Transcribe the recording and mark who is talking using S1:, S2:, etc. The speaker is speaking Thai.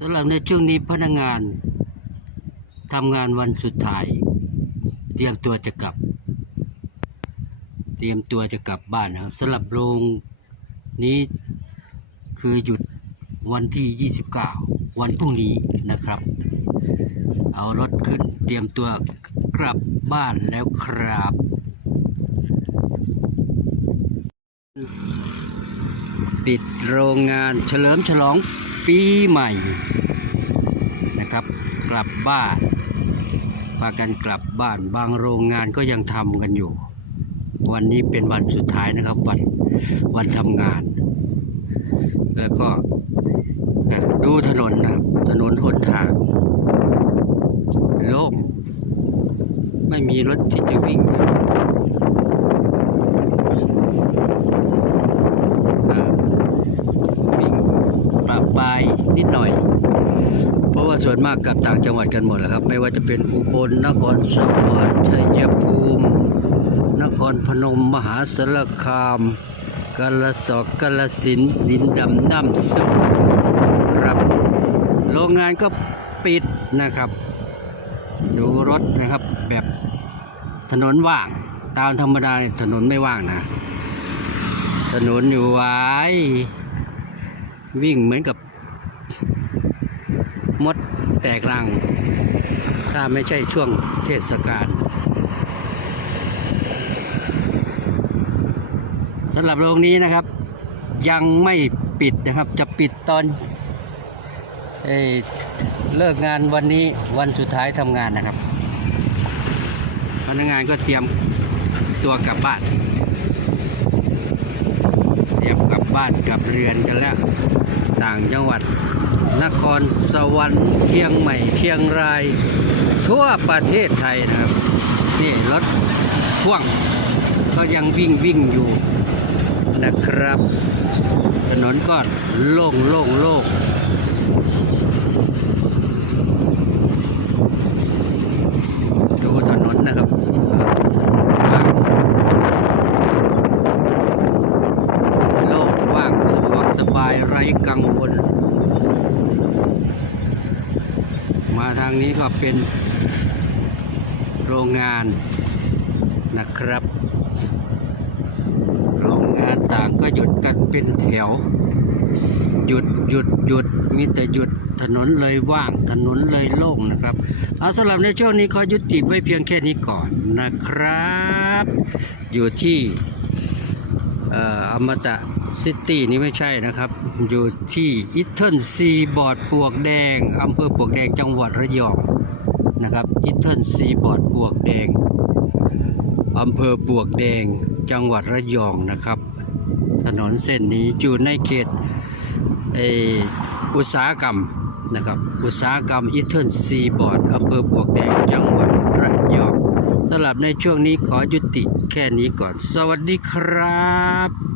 S1: สำหรับในช่วงนี้พนักงานทำงานวันสุดท้าย เตรียมตัวจะกลับ เตรียมตัวจะกลับบ้านนะครับสำหรับโรงนี้คือหยุดวันที่ 29 วันพรุ่งนี้นะครับ เอารถขึ้นเตรียมตัวกลับบ้านแล้วครับ ปิดโรงงานเฉลิมฉลอง ปีใหม่นะครับ กลับบ้านพากันกลับบ้านบางโรงงานก็ยังทำกันอยู่ วันนี้เป็นวันสุดท้ายนะครับ วันวันทำงาน แล้วก็ดูถนนนะครับถนนหนทางโล่งไม่มีรถที่จะวิ่งอ่าวิ่งปรับปลาย นิดหน่อย เพราะว่าส่วนมากกลับต่างจังหวัดกันหมดแหละครับ ไม่ว่าจะเป็นอุบลนครสวรรค์ชัยภูมิ นครพนมมหาสารคามกาลสอกกาลสินดินดำน้ำส้มครับโรงงานก็ปิดนะครับ ดูรถนะครับแบบถนนว่าง ตามธรรมดาถนนไม่ว่างนะ ถนนอยู่ไว้วิ่งเหมือนกับ มดแตกรัง ถ้าไม่ใช่ช่วงเทศกาลสำหรับโรงนี้นะครับ ยังไม่ปิดนะครับจะปิดตอนเอเลิกงานวันนี้วันสุดท้ายทำงานนะครับพนักงานก็เตรียมตัวกลับบ้าน เตรียมกลับบ้านกลับเรือนกันแล้ว ต่างจังหวัด นครสวรรค์เชียงใหม่เชียงราย ทั่วประเทศไทยนะครับ นี่รถพ่วงก็ยังวิ่งวิ่งอยู่นะครับ ถนนก็โล่งโล่งโล่งดูถนนนะครับโล่งว่างสะดวกสบายไร้กังวล มาทางนี้ก็เป็นโรงงานนะครับ โรงงานต่างก็หยุดกันเป็นแถว หยุดหยุดหยุดมีแต่หยุดถนนเลยว่างถนนเลยโล่งนะครับเอาสำหรับในช่วงนี้ขอยุติไว้เพียงแค่นี้ก่อนนะครับ อยู่ที่ อ่ออมตะซิตี้นี่ไม่ใช่นะครับ อยู่ที่อิทเทิลซีบอร์ดปวกแดงอำเภอปวกแดงจังหวัดระยองนะครับอิทเทิลซีบอร์ดปวกแดงอำเภอปวกแดงจังหวัดระยองนะครับ ถนนเส้นนี้อยู่ในเขตเออุตสาหกรรมนะครับอุตสาหกรรมอิทเทิลซีบอร์ดอำเภอปวกแดงจังหวัดระยองำหรับในช่วงนี้ขอยุติแค่นี้ก่อน สวัสดีครับ